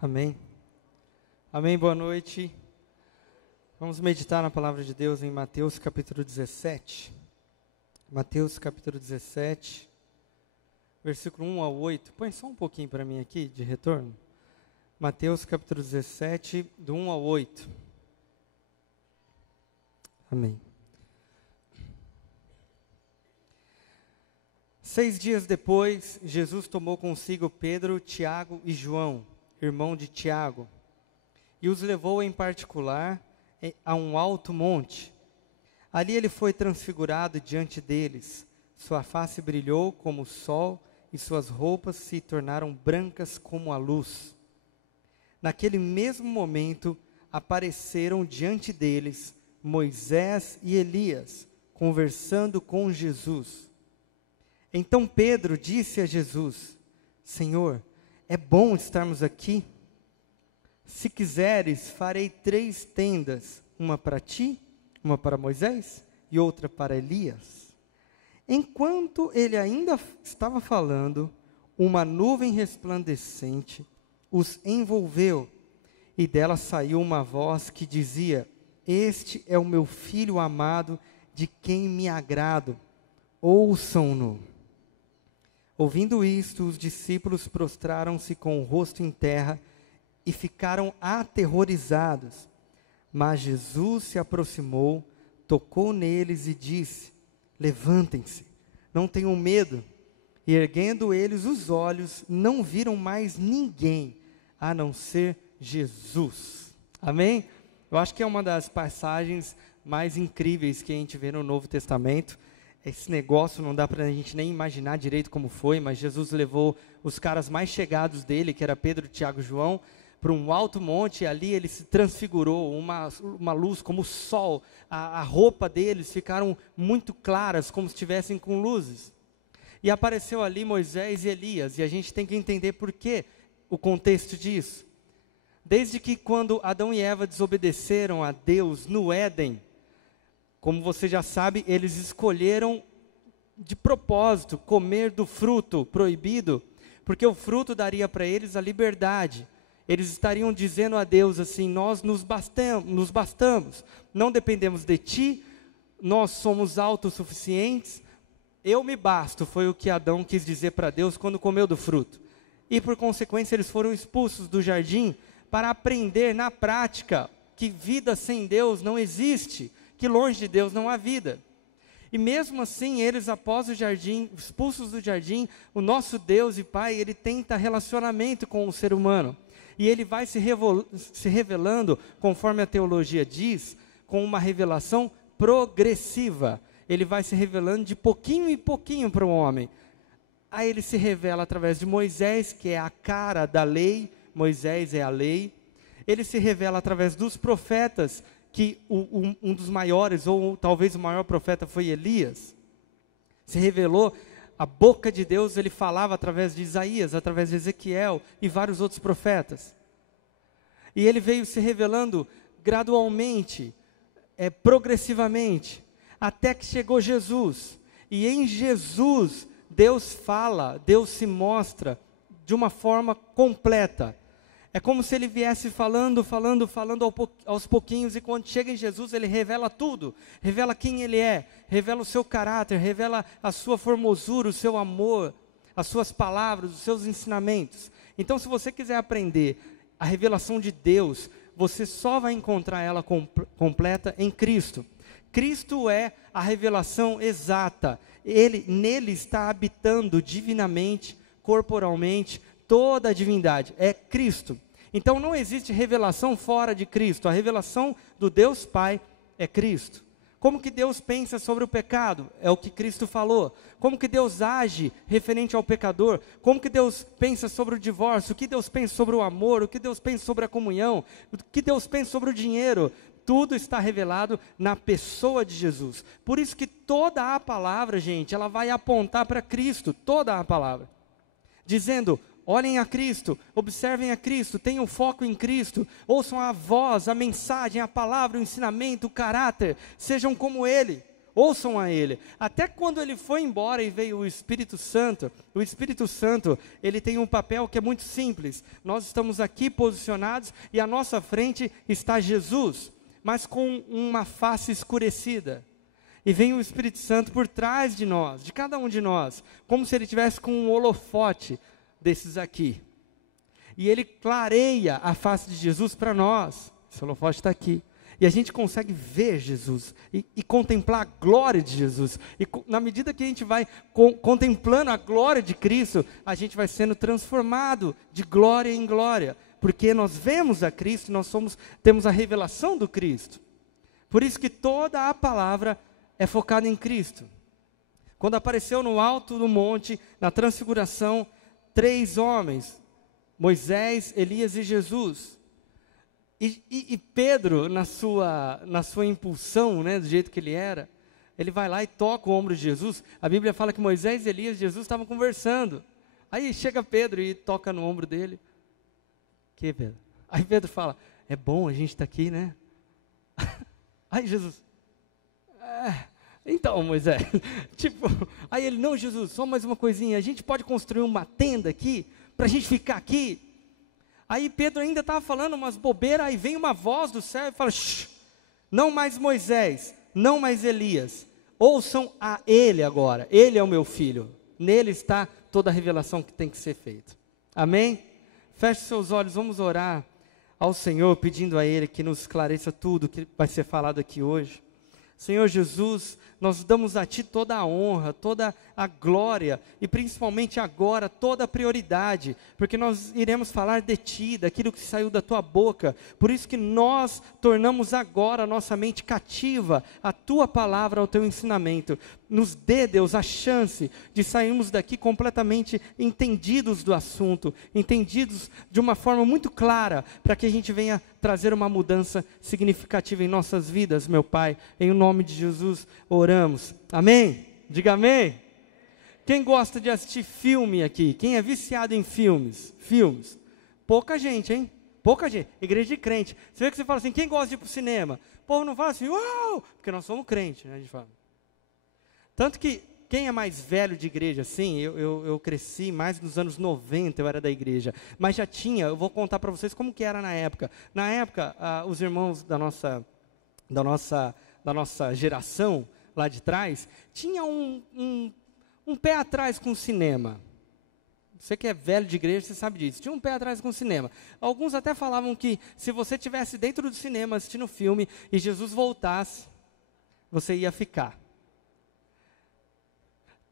Amém. Amém, boa noite. Vamos meditar na palavra de Deus em Mateus capítulo 17. Mateus capítulo 17, versículo 1 ao 8. Põe só um pouquinho para mim aqui, de retorno. Mateus capítulo 17, do 1 ao 8. Amém. 6 dias depois, Jesus tomou consigo Pedro, Tiago e João, irmão de Tiago, e os levou em particular a um alto monte. Ali ele foi transfigurado diante deles. Sua face brilhou como o sol e suas roupas se tornaram brancas como a luz. Naquele mesmo momento, apareceram diante deles Moisés e Elias, conversando com Jesus. Então Pedro disse a Jesus: Senhor, é bom estarmos aqui. Se quiseres, farei 3 tendas, uma para ti, uma para Moisés e outra para Elias. Enquanto ele ainda estava falando, uma nuvem resplandecente os envolveu, e dela saiu uma voz que dizia: Este é o meu filho amado, de quem me agrado, ouçam-no. Ouvindo isto, os discípulos prostraram-se com o rosto em terra e ficaram aterrorizados. Mas Jesus se aproximou, tocou neles e disse: Levantem-se, não tenham medo. E erguendo eles os olhos, não viram mais ninguém, a não ser Jesus. Amém? Eu acho que é uma das passagens mais incríveis que a gente vê no Novo Testamento. Esse negócio não dá para a gente nem imaginar direito como foi, mas Jesus levou os caras mais chegados dele, que era Pedro, Tiago e João, para um alto monte, e ali ele se transfigurou, uma luz como o sol, a roupa deles ficaram muito claras, como se estivessem com luzes. E apareceu ali Moisés e Elias, e a gente tem que entender por que o contexto disso. Desde que quando Adão e Eva desobedeceram a Deus no Éden, como você já sabe, eles escolheram de propósito comer do fruto proibido, porque o fruto daria para eles a liberdade. Eles estariam dizendo a Deus assim: nós nos bastamos, não dependemos de ti, nós somos autossuficientes, eu me basto, foi o que Adão quis dizer para Deus quando comeu do fruto. E por consequência eles foram expulsos do jardim para aprender na prática que vida sem Deus não existe, que longe de Deus não há vida. E mesmo assim, eles após o jardim, expulsos do jardim, o nosso Deus e Pai, Ele tenta relacionamento com o ser humano. E Ele vai se revelando, conforme a teologia diz, com uma revelação progressiva. Ele vai se revelando de pouquinho em pouquinho para o homem. Aí Ele se revela através de Moisés, que é a cara da lei, Moisés é a lei. Ele se revela através dos profetas, que um dos maiores, ou talvez o maior profeta foi Elias. Se revelou a boca de Deus, ele falava através de Isaías, através de Ezequiel e vários outros profetas. E ele veio se revelando gradualmente, progressivamente, até que chegou Jesus. E em Jesus, Deus fala, Deus se mostra de uma forma completa. É como se ele viesse falando aos pouquinhos, e quando chega em Jesus, ele revela tudo. Revela quem ele é, revela o seu caráter, revela a sua formosura, o seu amor, as suas palavras, os seus ensinamentos. Então, se você quiser aprender a revelação de Deus, você só vai encontrar ela completa em Cristo. Cristo é a revelação exata. Nele está habitando divinamente, corporalmente, toda a divindade, é Cristo. Então não existe revelação fora de Cristo. A revelação do Deus Pai é Cristo. Como que Deus pensa sobre o pecado? É o que Cristo falou. Como que Deus age referente ao pecador? Como que Deus pensa sobre o divórcio? O que Deus pensa sobre o amor? O que Deus pensa sobre a comunhão? O que Deus pensa sobre o dinheiro? Tudo está revelado na pessoa de Jesus. Por isso que toda a palavra, gente, ela vai apontar para Cristo, toda a palavra. Dizendo: olhem a Cristo, observem a Cristo, tenham foco em Cristo, ouçam a voz, a mensagem, a palavra, o ensinamento, o caráter, sejam como Ele. ouçam a Ele. Até quando Ele foi embora e veio o Espírito Santo, Ele tem um papel que é muito simples. Nós estamos aqui posicionados e à nossa frente está Jesus, mas com uma face escurecida. E vem o Espírito Santo por trás de nós, de cada um de nós, como se Ele tivesse com um holofote desses aqui. E Ele clareia a face de Jesus para nós. Esse holofote está aqui. E a gente consegue ver Jesus e contemplar a glória de Jesus. E na medida que a gente vai contemplando a glória de Cristo, a gente vai sendo transformado de glória em glória. Porque nós vemos a Cristo, temos a revelação do Cristo. Por isso que toda a palavra é focada em Cristo. Quando apareceu no alto do monte, na transfiguração, 3 homens, Moisés, Elias e Jesus. E Pedro, na sua impulsão, né, do jeito que ele era, ele vai lá e toca o ombro de Jesus. A Bíblia fala que Moisés, Elias e Jesus estavam conversando. Aí chega Pedro e toca no ombro dele. Que, Pedro? Aí Pedro fala, é bom a gente estar aqui, né? Aí Jesus, então Moisés, aí ele, não Jesus, só mais uma coisinha, a gente pode construir uma tenda aqui, para a gente ficar aqui? Aí Pedro ainda estava falando umas bobeiras, aí vem uma voz do céu e fala, não mais Moisés, não mais Elias, ouçam a ele agora, ele é o meu filho, nele está toda a revelação que tem que ser feita. Amém? Feche seus olhos, vamos orar ao Senhor, pedindo a Ele que nos esclareça tudo que vai ser falado aqui hoje. Senhor Jesus, nós damos a Ti toda a honra, toda a glória e principalmente agora toda a prioridade, porque nós iremos falar de Ti, daquilo que saiu da Tua boca. Por isso que nós tornamos agora a nossa mente cativa à Tua palavra, ao Teu ensinamento. Nos dê, Deus, a chance de sairmos daqui completamente entendidos do assunto, entendidos de uma forma muito clara, para que a gente venha trazer uma mudança significativa em nossas vidas, meu Pai. Em nome de Jesus oramos. Amém? Diga amém. Quem gosta de assistir filme aqui? Quem é viciado em filmes? Filmes. Pouca gente, hein? Pouca gente. Igreja de crente. Você vê que você fala assim, quem gosta de ir para o cinema? O povo não fala assim, uau! Porque nós somos crentes, né? A gente fala. Tanto que, quem é mais velho de igreja, assim, eu cresci mais nos anos 90, eu era da igreja, mas já tinha, eu vou contar para vocês como que era na época. Na época, os irmãos da nossa geração, lá de trás, tinha um pé atrás com o cinema. Você que é velho de igreja, você sabe disso. Tinha um pé atrás com o cinema. Alguns até falavam que se você estivesse dentro do cinema assistindo o filme e Jesus voltasse, você ia ficar.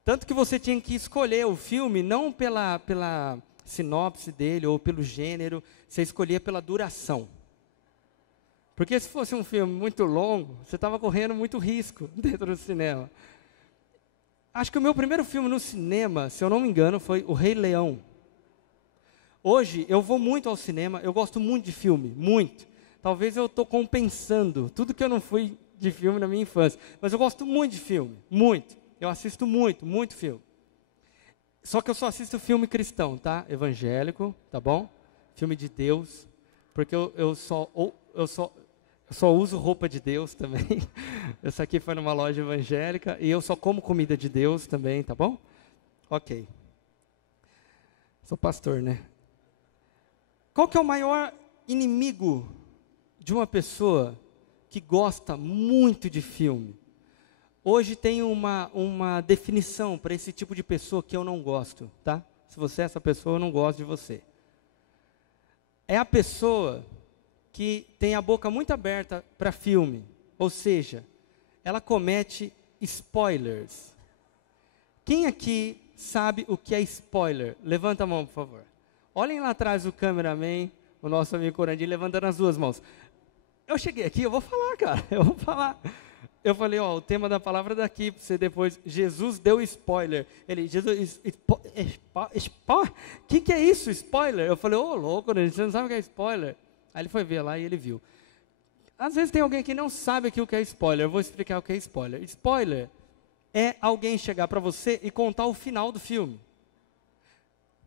Tanto que você tinha que escolher o filme, não pela sinopse dele ou pelo gênero, você escolhia pela duração. Porque se fosse um filme muito longo, você estava correndo muito risco dentro do cinema. Acho que o meu primeiro filme no cinema, se eu não me engano, foi O Rei Leão. Hoje, eu vou muito ao cinema, eu gosto muito de filme, muito. Talvez eu estou compensando tudo que eu não fui de filme na minha infância. Mas eu gosto muito de filme, muito. Eu assisto muito filme. Só que eu só assisto filme cristão, tá? Evangélico, tá bom? Filme de Deus. Porque eu só uso roupa de Deus também. Essa aqui foi numa loja evangélica. E eu só como comida de Deus também, tá bom? Ok. Sou pastor, né? Qual que é o maior inimigo de uma pessoa que gosta muito de filme? Hoje tem uma definição para esse tipo de pessoa que eu não gosto, tá? Se você é essa pessoa, eu não gosto de você. É a pessoa que tem a boca muito aberta para filme, ou seja, ela comete spoilers. Quem aqui sabe o que é spoiler? Levanta a mão, por favor. Olhem lá atrás o cameraman, o nosso amigo Corandim, levantando as duas mãos. Eu cheguei aqui, eu vou falar, cara, eu vou falar. Eu falei, o tema da palavra daqui, para você depois, Jesus deu spoiler. Ele, Jesus, que é isso, spoiler? Eu falei, louco, né? Você não sabe o que é spoiler? Aí ele foi ver lá e ele viu. Às vezes tem alguém que não sabe aqui o que é spoiler, eu vou explicar o que é spoiler. Spoiler é alguém chegar para você e contar o final do filme.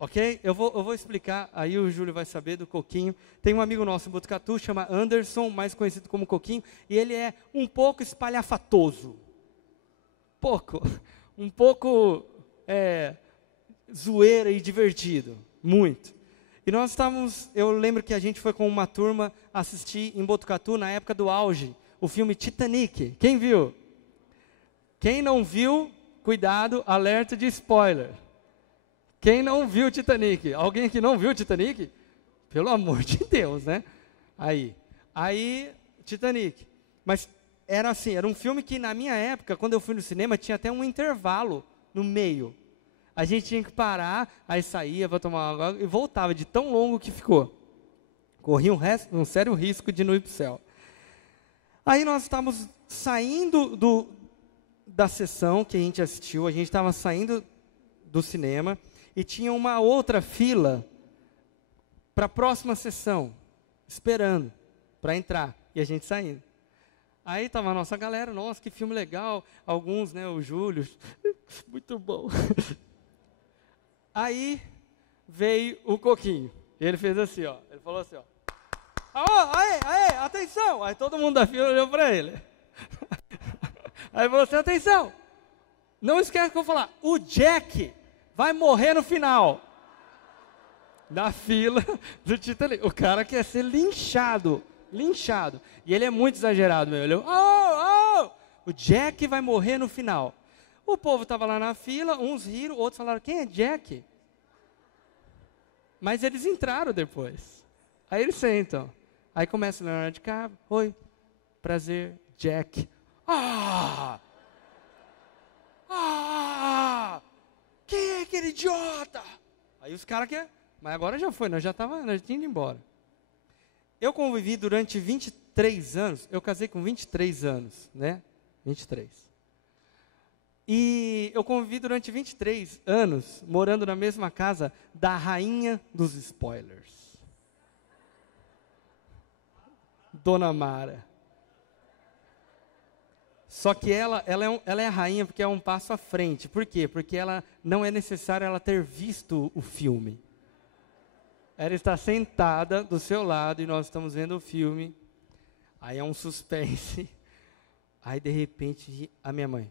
Ok? Eu vou explicar, aí o Júlio vai saber do Coquinho. Tem um amigo nosso em Botucatu, chama Anderson, mais conhecido como Coquinho, e ele é um pouco espalhafatoso. pouco, um pouco zoeira e divertido, muito. E nós estávamos, eu lembro que a gente foi com uma turma assistir em Botucatu, na época do auge, o filme Titanic. Quem viu? Quem não viu, cuidado, alerta de spoiler. Quem não viu Titanic? Alguém que não viu Titanic? Pelo amor de Deus, né? Aí, Titanic. Mas era assim, era um filme que na minha época, quando eu fui no cinema, tinha até um intervalo no meio. A gente tinha que parar, aí saía para tomar água e voltava, de tão longo que ficou. Corria um sério risco de não ir para o céu. Aí nós estávamos saindo da sessão que a gente assistiu, a gente estava saindo do cinema, e tinha uma outra fila para a próxima sessão, esperando para entrar, e a gente saindo. Aí estava a nossa galera, nossa, que filme legal, alguns, né, o Júlio, muito bom. Aí veio o Coquinho, e ele fez assim, ó, ele falou assim, ó, aí, atenção, aí todo mundo da fila olhou para ele. Aí ele falou assim, atenção, não esquece que eu vou falar, o Jack vai morrer no final. Na fila do Titanic. O cara quer ser linchado. E ele é muito exagerado, meu. Ele, o Jack vai morrer no final. O povo estava lá na fila, uns riram, outros falaram, quem é Jack? Mas eles entraram depois. Aí eles sentam. Aí começa o Leonardo DiCaprio. Oi, prazer, Jack. Quem é aquele idiota? Aí os caras que... Mas agora já foi, nós já tínhamos ido embora. Eu convivi durante 23 anos, eu casei com 23 anos, né? 23. E eu convivi durante 23 anos, morando na mesma casa da rainha dos spoilers. Dona Mara. Só que ela é a rainha porque é um passo à frente. Por quê? Porque ela não é necessário ela ter visto o filme. Ela está sentada do seu lado e nós estamos vendo o filme. Aí é um suspense. Aí de repente a minha mãe.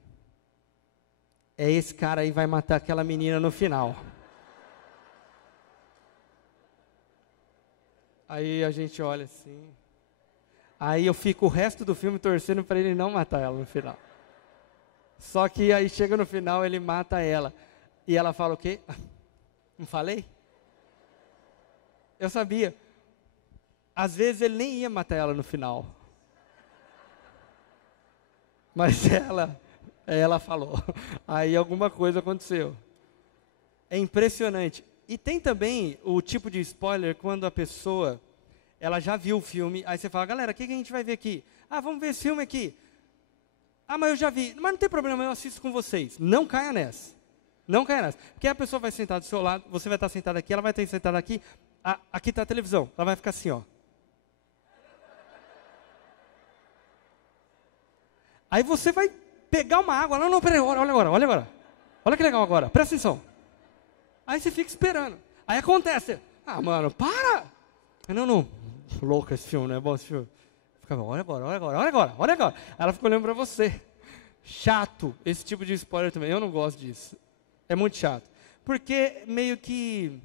É esse cara aí vai matar aquela menina no final. Aí a gente olha assim. Aí eu fico o resto do filme torcendo para ele não matar ela no final. Só que aí chega no final, ele mata ela. E ela fala o quê? Não falei? Eu sabia. Às vezes ele nem ia matar ela no final. Mas ela falou. Aí alguma coisa aconteceu. É impressionante. E tem também o tipo de spoiler quando a pessoa... Ela já viu o filme, aí você fala, galera, o que a gente vai ver aqui? Vamos ver esse filme aqui. Mas eu já vi. Mas não tem problema, eu assisto com vocês. Não caia nessa. Não caia nessa. Porque a pessoa vai sentar do seu lado, você vai estar sentado aqui, ela vai estar sentada aqui, aqui está a televisão, ela vai ficar assim, ó. Aí você vai pegar uma água, não, peraí, olha agora. Olha que legal agora, presta atenção. Aí você fica esperando. Aí acontece, mano, para! Não, louco esse filme, não é bom esse filme. Ficava, olha agora. Ela fica olhando para você. Chato, esse tipo de spoiler também, eu não gosto disso. É muito chato. Porque meio que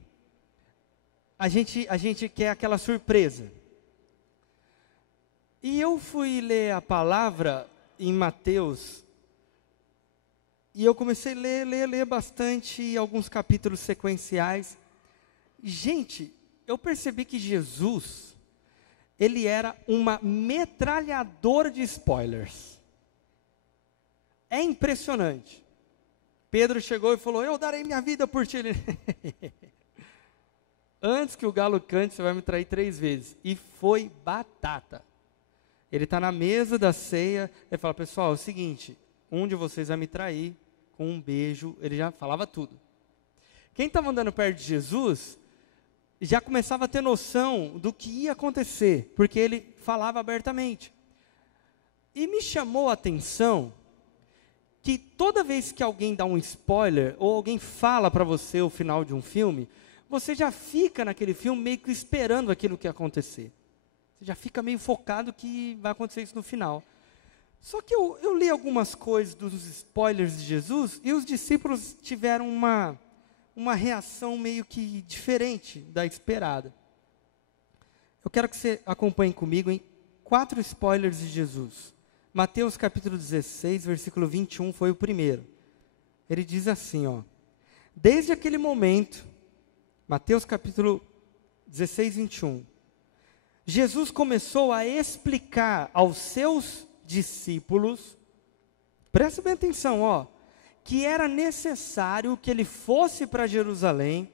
a gente quer aquela surpresa. E eu fui ler a palavra em Mateus, e eu comecei a ler bastante, alguns capítulos sequenciais. Gente, eu percebi que Jesus, ele era uma metralhadora de spoilers. É impressionante. Pedro chegou e falou, eu darei minha vida por ti. Antes que o galo cante, você vai me trair 3 vezes. E foi batata. Ele está na mesa da ceia, ele fala, pessoal, é o seguinte, um de vocês vai me trair com um beijo. Ele já falava tudo. Quem estava andando perto de Jesus já começava a ter noção do que ia acontecer, porque ele falava abertamente. E me chamou a atenção que toda vez que alguém dá um spoiler, ou alguém fala para você o final de um filme, você já fica naquele filme meio que esperando aquilo que ia acontecer. Você já fica meio focado que vai acontecer isso no final. Só que eu li algumas coisas dos spoilers de Jesus e os discípulos tiveram uma reação meio que diferente da esperada. Eu quero que você acompanhe comigo em 4 spoilers de Jesus. Mateus capítulo 16, versículo 21 foi o primeiro. Ele diz assim, ó: desde aquele momento, Mateus capítulo 16, 21, Jesus começou a explicar aos seus discípulos, presta bem atenção, ó, que era necessário que ele fosse para Jerusalém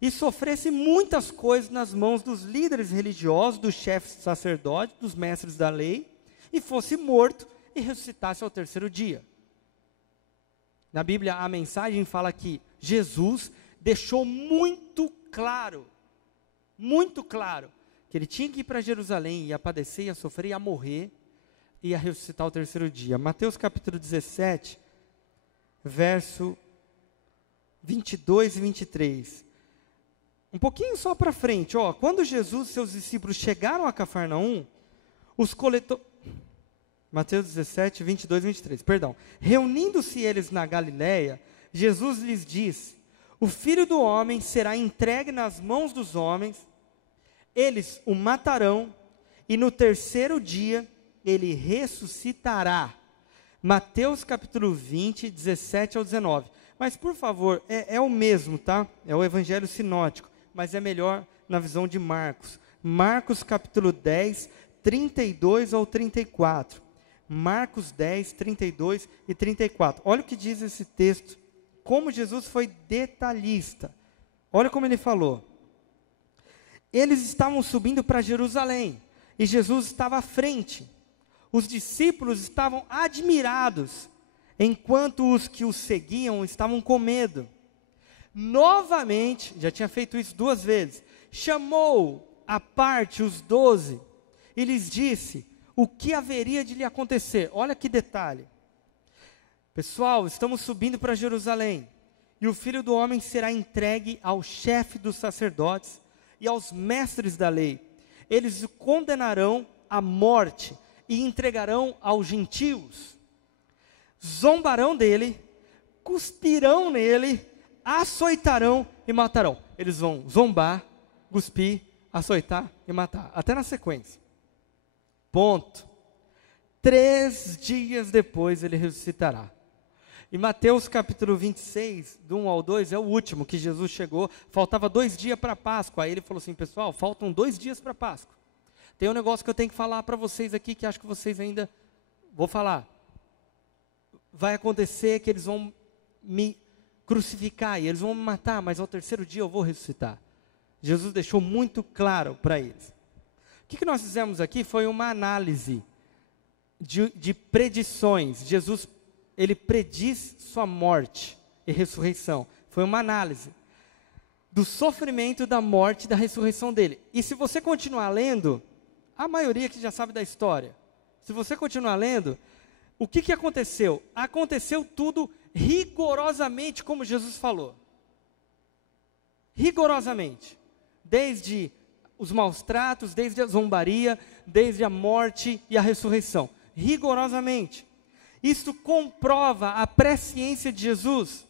e sofresse muitas coisas nas mãos dos líderes religiosos, dos chefes sacerdotes, dos mestres da lei, e fosse morto e ressuscitasse ao terceiro dia. Na Bíblia, a mensagem fala que Jesus deixou muito claro, que ele tinha que ir para Jerusalém, ia padecer, ia sofrer, ia morrer, ia ressuscitar ao terceiro dia. Mateus capítulo 17, verso 22 e 23. Um pouquinho só para frente, ó. Quando Jesus e seus discípulos chegaram a Cafarnaum, os coletores... Mateus 17, 22 e 23, perdão. Reunindo-se eles na Galiléia, Jesus lhes disse: o Filho do Homem será entregue nas mãos dos homens, eles o matarão, e no terceiro dia ele ressuscitará. Mateus capítulo 20, 17 ao 19. Mas por favor, é o mesmo, tá? É o evangelho sinótico, mas é melhor na visão de Marcos. Marcos capítulo 10, 32 ao 34. Marcos 10, 32 e 34. Olha o que diz esse texto, como Jesus foi detalhista. Olha como ele falou. Eles estavam subindo para Jerusalém, e Jesus estava à frente. Os discípulos estavam admirados, enquanto os que o seguiam estavam com medo. Novamente, já tinha feito isso 2 vezes, chamou à parte os 12 e lhes disse o que haveria de lhe acontecer. Olha que detalhe. Pessoal, estamos subindo para Jerusalém, e o Filho do Homem será entregue ao chefe dos sacerdotes e aos mestres da lei. Eles o condenarão à morte e entregarão aos gentios. Zombarão dele, cuspirão nele, açoitarão e matarão. Eles vão zombar, cuspir, açoitar e matar. Até na sequência. Ponto. 3 dias depois ele ressuscitará. E Mateus capítulo 26, do 1 ao 2, é o último que Jesus chegou. Faltava 2 dias para a Páscoa. Aí ele falou assim: pessoal, faltam 2 dias para a Páscoa. Tem um negócio que eu tenho que falar para vocês aqui, que acho que vocês ainda... Vou falar. Vai acontecer que eles vão me crucificar e eles vão me matar, mas ao terceiro dia eu vou ressuscitar. Jesus deixou muito claro para eles. O que nós fizemos aqui foi uma análise de predições. Jesus, ele prediz sua morte e ressurreição. Foi uma análise do sofrimento, da morte e da ressurreição dele. E se você continuar lendo, a maioria que já sabe da história, se você continuar lendo, o que aconteceu? Aconteceu tudo rigorosamente como Jesus falou. Rigorosamente. Desde os maus tratos, desde a zombaria, desde a morte e a ressurreição. Rigorosamente. Isso comprova a presciência de Jesus,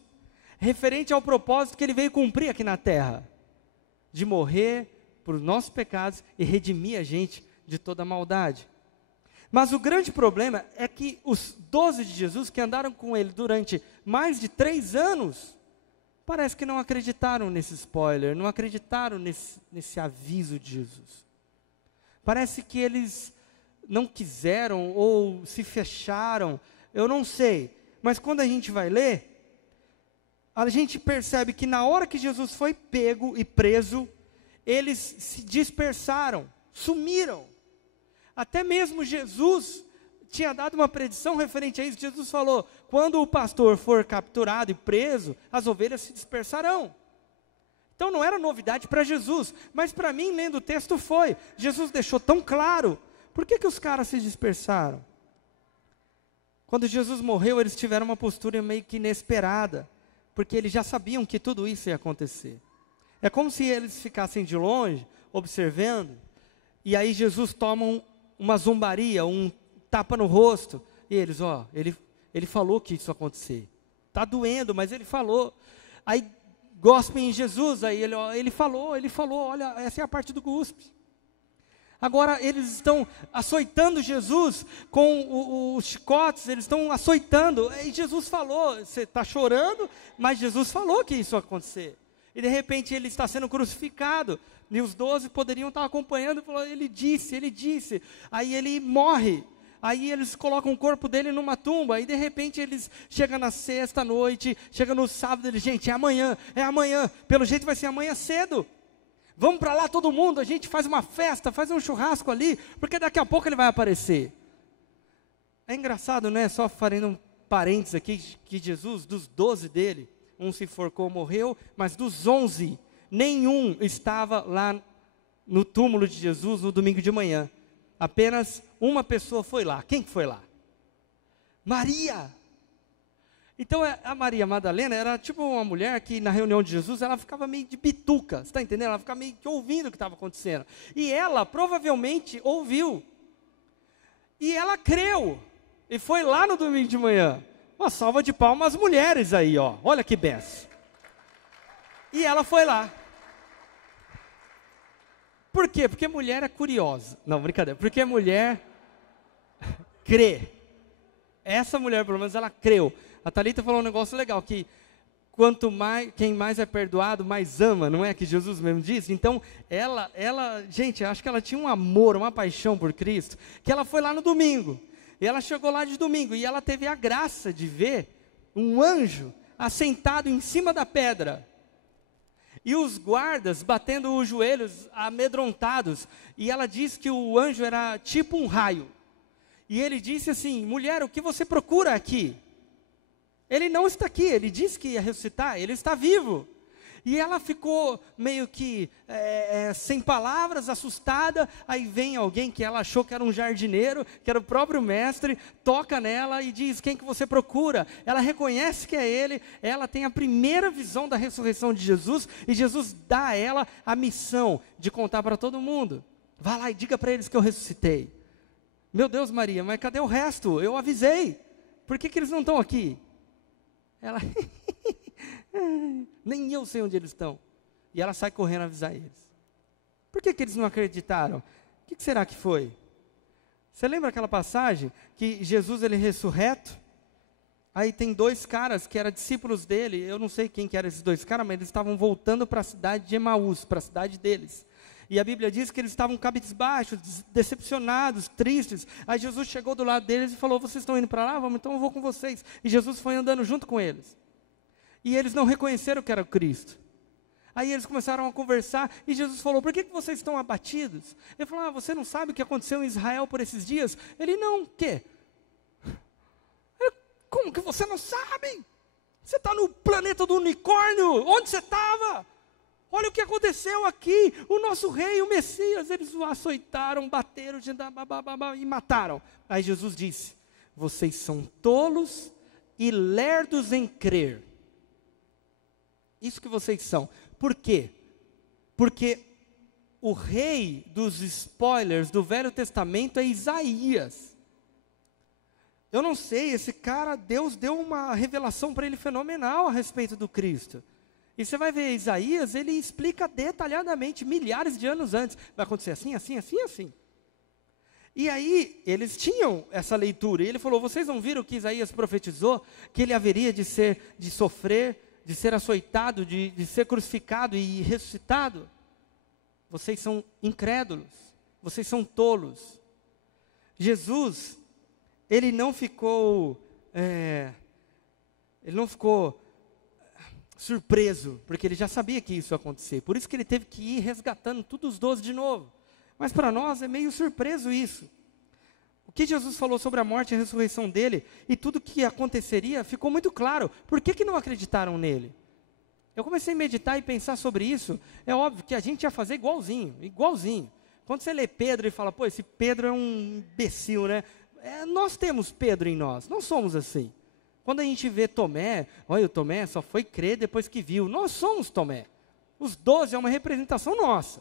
referente ao propósito que ele veio cumprir aqui na terra, de morrer por nossos pecados e redimir a gente de toda a maldade. Mas o grande problema é que os 12 de Jesus, que andaram com ele durante mais de 3 anos, parece que não acreditaram nesse spoiler, não acreditaram nesse aviso de Jesus. Parece que eles não quiseram ou se fecharam, eu não sei. Mas quando a gente vai ler, a gente percebe que na hora que Jesus foi pego e preso, eles se dispersaram, sumiram. Até mesmo Jesus tinha dado uma predição referente a isso. Jesus falou: quando o pastor for capturado e preso, as ovelhas se dispersarão. Então não era novidade para Jesus, mas para mim, lendo o texto, foi. Jesus deixou tão claro. Por que os caras se dispersaram? Quando Jesus morreu, eles tiveram uma postura meio que inesperada, porque eles já sabiam que tudo isso ia acontecer. É como se eles ficassem de longe, observando, e aí Jesus toma uma zombaria, um tapa no rosto, E eles, ele falou que isso ia acontecer. Está doendo, mas ele falou. Aí gospem em Jesus, aí ele falou, olha, essa é a parte do cuspe. Agora eles estão açoitando Jesus com os chicotes, eles estão açoitando. E Jesus falou, você está chorando, mas Jesus falou que isso ia acontecer. E de repente ele está sendo crucificado. E os 12 poderiam estar acompanhando, ele disse. Aí ele morre. Aí eles colocam o corpo dele numa tumba, e de repente eles chegam na sexta-noite, chegam no sábado, eles, gente, é amanhã, pelo jeito vai ser amanhã cedo. Vamos para lá todo mundo, a gente faz uma festa, faz um churrasco ali, porque daqui a pouco ele vai aparecer. É engraçado, né, só fazendo um parênteses aqui, que Jesus, dos 12 dele, um se enforcou, morreu, mas dos 11, nenhum estava lá no túmulo de Jesus no domingo de manhã. Apenas uma pessoa foi lá. Quem foi lá? Maria. Então a Maria Madalena era tipo uma mulher que na reunião de Jesus ela ficava meio de bituca, você está entendendo? Ela ficava meio que ouvindo o que estava acontecendo. E ela provavelmente ouviu. E ela creu. E foi lá no domingo de manhã. Uma salva de palmas às mulheres aí, ó. Olha que benção. E ela foi lá. Por quê? Porque mulher é curiosa. Não, brincadeira. Porque mulher crê. Essa mulher, pelo menos, ela creu. A Thalita falou um negócio legal, que quem mais é perdoado, mais ama, não é? Que Jesus mesmo disse. Então, ela, gente, acho que ela tinha um amor, uma paixão por Cristo, que ela foi lá no domingo. E ela chegou lá de domingo, e ela teve a graça de ver um anjo assentado em cima da pedra. E os guardas batendo os joelhos, amedrontados. E ela disse que o anjo era tipo um raio. E ele disse assim, mulher, o que você procura aqui? Ele não está aqui, ele disse que ia ressuscitar, ele está vivo. E ela ficou meio que sem palavras, assustada. Aí vem alguém que ela achou que era um jardineiro, que era o próprio mestre, toca nela e diz, quem que você procura? Ela reconhece que é ele, ela tem a primeira visão da ressurreição de Jesus, e Jesus dá a ela a missão de contar para todo mundo. Vá lá e diga para eles que eu ressuscitei. Meu Deus, Maria, mas cadê o resto? Eu avisei. Por que eles não estão aqui? Ela... nem eu sei onde eles estão. E ela sai correndo avisar eles. Por que eles não acreditaram? O que será que foi? Você lembra aquela passagem que Jesus ele ressurreto? Aí tem 2 caras que eram discípulos dele. Eu não sei quem que eram esses 2 caras, mas eles estavam voltando para a cidade de Emaús, para a cidade deles. E a Bíblia diz que eles estavam cabisbaixos, decepcionados, tristes. Aí Jesus chegou do lado deles e falou, vocês estão indo para lá? Vamos, então eu vou com vocês. E Jesus foi andando junto com eles. E eles não reconheceram que era o Cristo. Aí eles começaram a conversar, e Jesus falou, por que vocês estão abatidos? Ele falou, você não sabe o que aconteceu em Israel por esses dias? Ele, não, o quê? Como que você não sabe? Você está no planeta do unicórnio, onde você estava? Olha o que aconteceu aqui, o nosso rei, o Messias, eles o açoitaram, bateram, e mataram. Aí Jesus disse, vocês são tolos e lerdos em crer. Isso que vocês são. Por quê? Porque o rei dos spoilers do Velho Testamento é Isaías. Eu não sei, esse cara, Deus deu uma revelação para ele fenomenal a respeito do Cristo. E você vai ver Isaías, ele explica detalhadamente, milhares de anos antes. Vai acontecer assim, assim, assim, assim. E aí, eles tinham essa leitura. E ele falou, vocês não viram que Isaías profetizou? Que ele haveria de sofrer, de ser açoitado, de ser crucificado e ressuscitado? Vocês são incrédulos, vocês são tolos. Jesus, ele não ficou surpreso, porque ele já sabia que isso ia acontecer. Por isso que ele teve que ir resgatando todos os 12 de novo. Mas para nós é meio surpreso isso. O que Jesus falou sobre a morte e a ressurreição dele, e tudo que aconteceria, ficou muito claro. Por que não acreditaram nele? Eu comecei a meditar e pensar sobre isso. É óbvio que a gente ia fazer igualzinho. Quando você lê Pedro e fala, pô, esse Pedro é um imbecil, né? Nós temos Pedro em nós, não somos assim. Quando a gente vê Tomé, olha, o Tomé só foi crer depois que viu. Nós somos Tomé. Os 12 é uma representação nossa,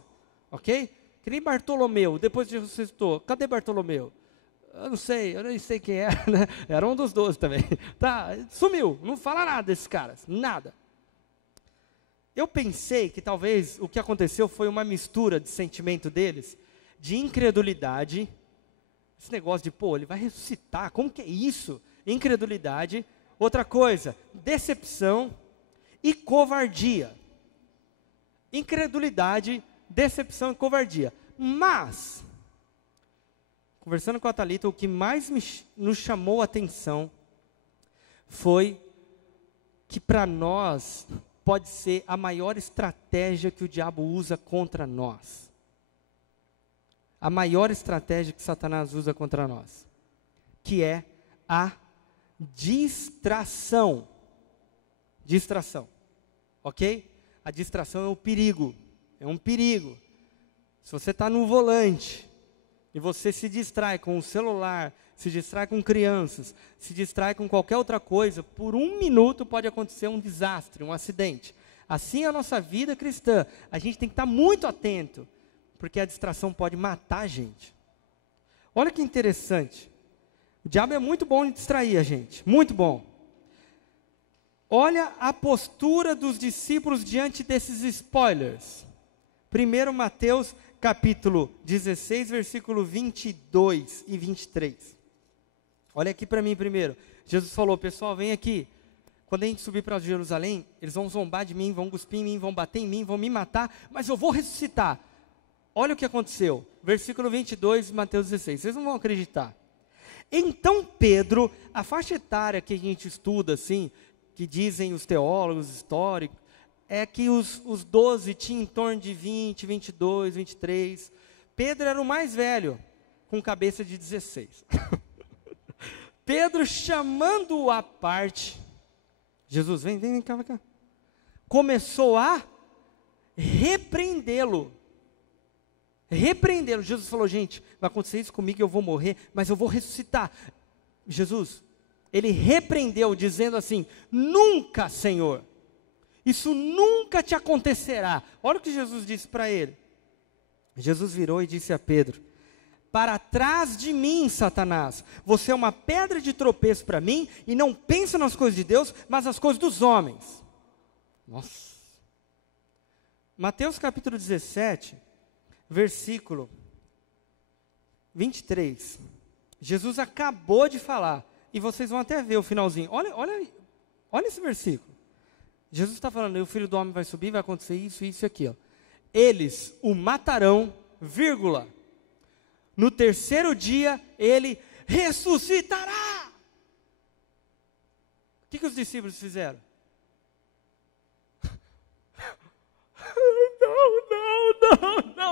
ok? Que nem Bartolomeu, depois de Jesus ressuscitou. Cadê Bartolomeu? eu não sei, eu nem sei quem era, né? Era um dos 12 também. Tá, sumiu, não fala nada desses caras, nada. Eu pensei que talvez o que aconteceu foi uma mistura de sentimento deles, de incredulidade, esse negócio de, pô, ele vai ressuscitar, como que é isso? Incredulidade. Outra coisa, decepção e covardia. Incredulidade, decepção e covardia. Mas, conversando com a Thalita, o que mais nos chamou a atenção foi que para nós pode ser a maior estratégia que o diabo usa contra nós. A maior estratégia que Satanás usa contra nós, que é a distração. Distração, ok? A distração é o perigo, é um perigo. Se você está no volante e você se distrai com o celular, se distrai com crianças, se distrai com qualquer outra coisa, por 1 minuto pode acontecer um desastre, um acidente. Assim é a nossa vida cristã. A gente tem que estar muito atento, porque a distração pode matar a gente. Olha que interessante. O diabo é muito bom em distrair a gente, muito bom. Olha a postura dos discípulos diante desses spoilers. Primeiro Mateus capítulo 16, versículo 22 e 23. Olha aqui para mim primeiro. Jesus falou, pessoal, vem aqui. Quando a gente subir para Jerusalém, eles vão zombar de mim, vão cuspir em mim, vão bater em mim, vão me matar, mas eu vou ressuscitar. Olha o que aconteceu. Versículo 22 de Mateus 16. Vocês não vão acreditar. Então Pedro, a faixa etária que a gente estuda assim, que dizem os teólogos históricos, é que os 12 tinham em torno de 20, 22, 23. Pedro era o mais velho, com cabeça de 16. Pedro chamando-o à parte, Jesus, vem cá, vem cá. Começou a repreendê-lo. Repreendê-lo. Jesus falou, gente, vai acontecer isso comigo, eu vou morrer, mas eu vou ressuscitar. Jesus, ele repreendeu, dizendo assim, nunca, Senhor, isso nunca te acontecerá. Olha o que Jesus disse para ele. Jesus virou e disse a Pedro, para trás de mim, Satanás, você é uma pedra de tropeço para mim, e não pensa nas coisas de Deus, mas nas coisas dos homens. Nossa. Mateus capítulo 17, versículo 23. Jesus acabou de falar, e vocês vão até ver o finalzinho. Olha esse versículo. Jesus está falando, o Filho do Homem vai subir, vai acontecer isso, isso e aquilo. Eles o matarão, vírgula. No terceiro dia, ele ressuscitará. O que os discípulos fizeram?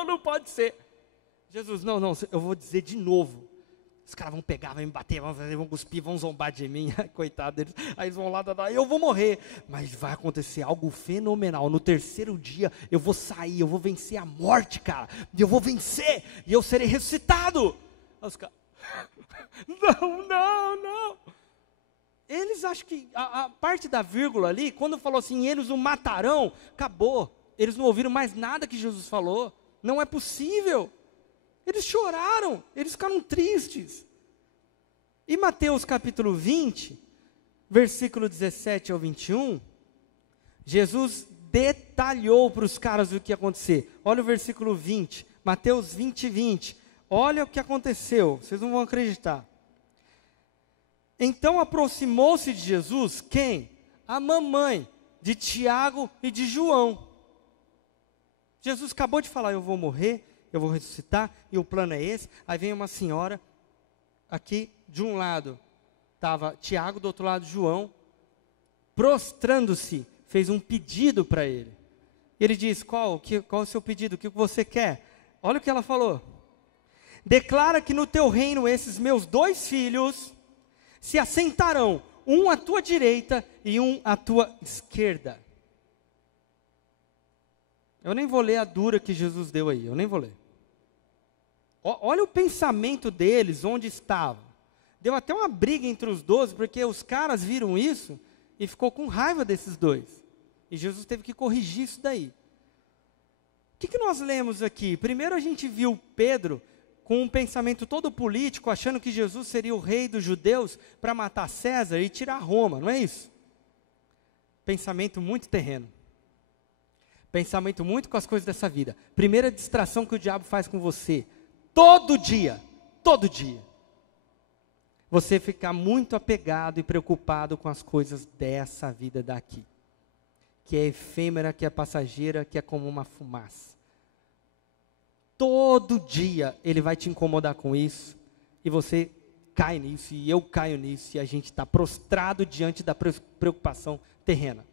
Não pode ser. Jesus, não, eu vou dizer de novo. Os caras vão pegar, vão me bater, vão cuspir, vão zombar de mim, coitado deles. Aí eles vão lá, eu vou morrer. Mas vai acontecer algo fenomenal. No terceiro dia, eu vou sair, eu vou vencer a morte, cara. E eu vou vencer, e eu serei ressuscitado. Aí os caras, não. Eles acham que a parte da vírgula ali, quando falou assim, eles o matarão, acabou. Eles não ouviram mais nada que Jesus falou. Não é possível. Eles choraram, eles ficaram tristes. E Mateus capítulo 20, versículo 17 ao 21, Jesus detalhou para os caras o que ia acontecer. Olha o versículo 20, Mateus 20, 20. Olha o que aconteceu, vocês não vão acreditar. Então aproximou-se de Jesus, quem? A mamãe de Tiago e de João. Jesus acabou de falar, eu vou morrer, eu vou ressuscitar, e o plano é esse. Aí vem uma senhora, aqui de um lado estava Tiago, do outro lado João, prostrando-se, fez um pedido para ele. Ele diz, qual é o seu pedido, o que você quer? Olha o que ela falou. Declara que no teu reino esses meus 2 filhos se assentarão, um à tua direita e um à tua esquerda. Eu nem vou ler a dura que Jesus deu aí, eu nem vou ler. Olha o pensamento deles, onde estava. Deu até uma briga entre os 12, porque os caras viram isso e ficou com raiva desses 2. E Jesus teve que corrigir isso daí. O que nós lemos aqui? Primeiro a gente viu Pedro com um pensamento todo político, achando que Jesus seria o rei dos judeus para matar César e tirar Roma, não é isso? Pensamento muito terreno. Pensamento muito com as coisas dessa vida. Primeira distração que o diabo faz com você, todo dia, você ficar muito apegado e preocupado com as coisas dessa vida daqui, que é efêmera, que é passageira, que é como uma fumaça. Todo dia ele vai te incomodar com isso, e você cai nisso, e eu caio nisso, e a gente está prostrado diante da preocupação terrena.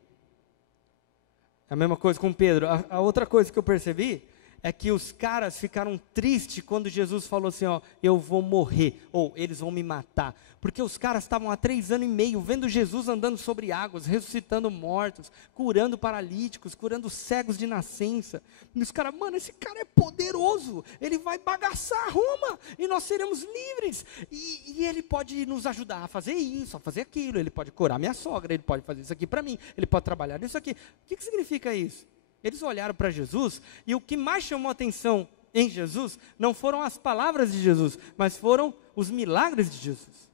É a mesma coisa com Pedro. A outra coisa que eu percebi é que os caras ficaram tristes quando Jesus falou assim, ó, eu vou morrer, ou eles vão me matar, porque os caras estavam há 3 anos e meio, vendo Jesus andando sobre águas, ressuscitando mortos, curando paralíticos, curando cegos de nascença, e os caras, mano, esse cara é poderoso, ele vai bagaçar Roma, e nós seremos livres, e ele pode nos ajudar a fazer isso, a fazer aquilo, ele pode curar minha sogra, ele pode fazer isso aqui para mim, ele pode trabalhar nisso aqui. O que significa isso? Eles olharam para Jesus, e o que mais chamou a atenção em Jesus, não foram as palavras de Jesus, mas foram os milagres de Jesus.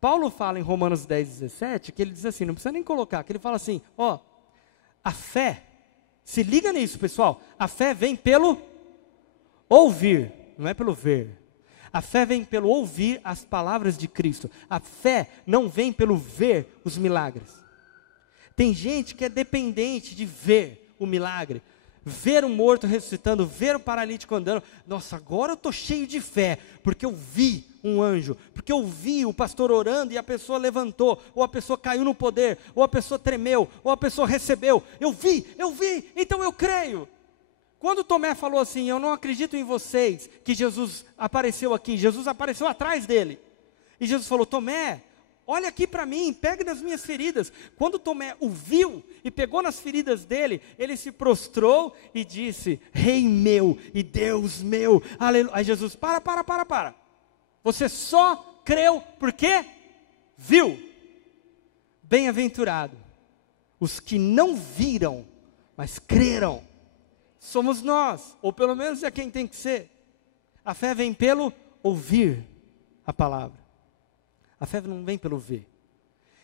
Paulo fala em Romanos 10:17, que ele diz assim, não precisa nem colocar, que ele fala assim, ó, a fé, se liga nisso pessoal, a fé vem pelo ouvir, não é pelo ver. A fé vem pelo ouvir as palavras de Cristo, a fé não vem pelo ver os milagres. Tem gente que é dependente de ver o milagre, ver o morto ressuscitando, ver o paralítico andando. Nossa, agora eu estou cheio de fé, porque eu vi um anjo, porque eu vi o pastor orando e a pessoa levantou, ou a pessoa caiu no poder, ou a pessoa tremeu, ou a pessoa recebeu. Eu vi, então eu creio. Quando Tomé falou assim, eu não acredito em vocês, que Jesus apareceu aqui, Jesus apareceu atrás dele. E Jesus falou, Tomé, olha aqui para mim, pega nas minhas feridas. Quando Tomé o viu e pegou nas feridas dele, ele se prostrou e disse, Rei meu e Deus meu, aleluia. Aí Jesus, para. Você só creu porque viu. Bem-aventurado os que não viram, mas creram. Somos nós, ou pelo menos é quem tem que ser. A fé vem pelo ouvir a palavra. A fé não vem pelo ver.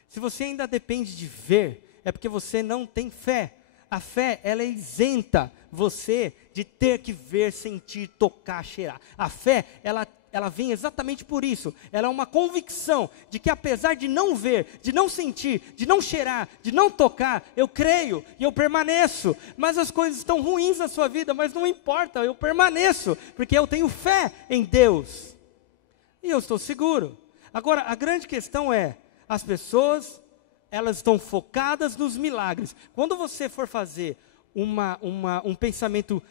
Se você ainda depende de ver, é porque você não tem fé. A fé, ela isenta você de ter que ver, sentir, tocar, cheirar. A fé, ela vem exatamente por isso. Ela é uma convicção de que apesar de não ver, de não sentir, de não cheirar, de não tocar, eu creio e eu permaneço. Mas as coisas estão ruins na sua vida, mas não importa, eu permaneço, porque eu tenho fé em Deus. E eu estou seguro. Agora, a grande questão é, as pessoas, elas estão focadas nos milagres. Quando você for fazer um pensamento,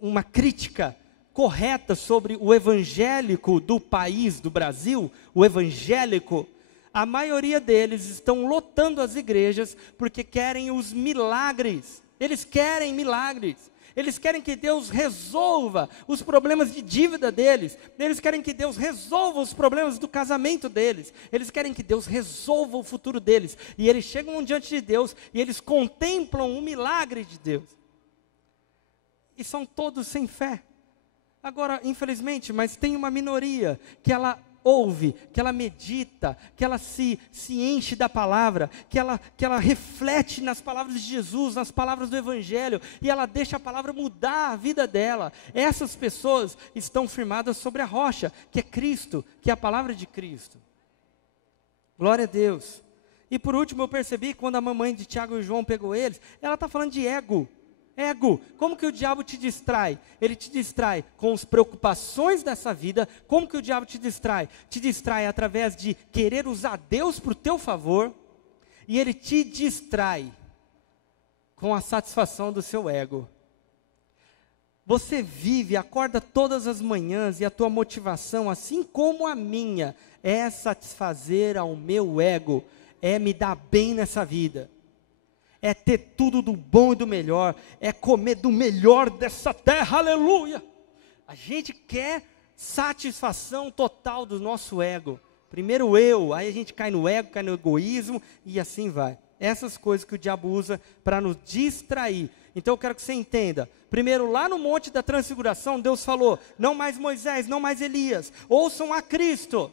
uma crítica correta sobre o evangélico do país, do Brasil, o evangélico, a maioria deles estão lotando as igrejas porque querem os milagres. Eles querem milagres. Eles querem que Deus resolva os problemas de dívida deles. Eles querem que Deus resolva os problemas do casamento deles. Eles querem que Deus resolva o futuro deles. E eles chegam diante de Deus e eles contemplam o milagre de Deus. E são todos sem fé. Agora, infelizmente, mas tem uma minoria que ela ouve, que ela medita, que ela se enche da palavra, que ela reflete nas palavras de Jesus, nas palavras do Evangelho, e ela deixa a palavra mudar a vida dela. Essas pessoas estão firmadas sobre a rocha, que é Cristo, que é a palavra de Cristo. Glória a Deus. E por último eu percebi, quando a mamãe de Tiago e João pegou eles, ela está falando de ego. Ego, como que o diabo te distrai? Ele te distrai com as preocupações dessa vida. Como que o diabo te distrai? Te distrai através de querer usar Deus para o teu favor. E ele te distrai com a satisfação do seu ego. Você vive, acorda todas as manhãs e a tua motivação, assim como a minha, é satisfazer ao meu ego, é me dar bem nessa vida. É ter tudo do bom e do melhor, é comer do melhor dessa terra, aleluia. A gente quer satisfação total do nosso ego. Primeiro eu, aí a gente cai no ego, cai no egoísmo e assim vai. Essas coisas que o diabo usa para nos distrair. Então eu quero que você entenda. Primeiro, lá no Monte da Transfiguração, Deus falou, não mais Moisés, não mais Elias. Ouçam a Cristo.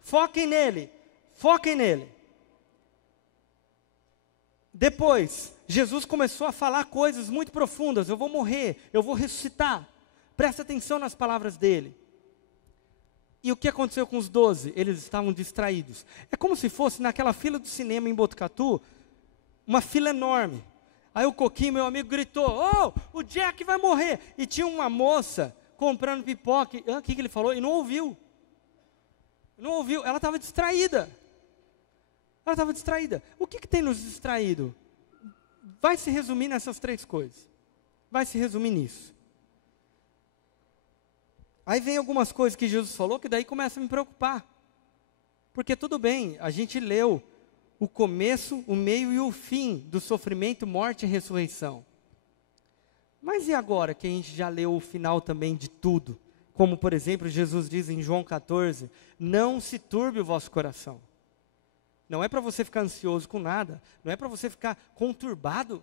Foquem nele. Foquem nele. Depois, Jesus começou a falar coisas muito profundas. Eu vou morrer, eu vou ressuscitar. Presta atenção nas palavras dele. E o que aconteceu com os 12? Eles estavam distraídos. É como se fosse naquela fila do cinema em Botucatu, uma fila enorme. Aí o Coquinho, meu amigo, gritou, o Jack vai morrer. E tinha uma moça comprando pipoca. O que ele falou? E não ouviu. Não ouviu, ela estava distraída. Ela estava distraída. O que tem nos distraído? Vai se resumir nessas 3 coisas. Vai se resumir nisso. Aí vem algumas coisas que Jesus falou que daí começa a me preocupar. Porque tudo bem, a gente leu o começo, o meio e o fim do sofrimento, morte e ressurreição. Mas e agora que a gente já leu o final também de tudo? Como, por exemplo, Jesus diz em João 14, não se turbe o vosso coração. Não é para você ficar ansioso com nada, não é para você ficar conturbado.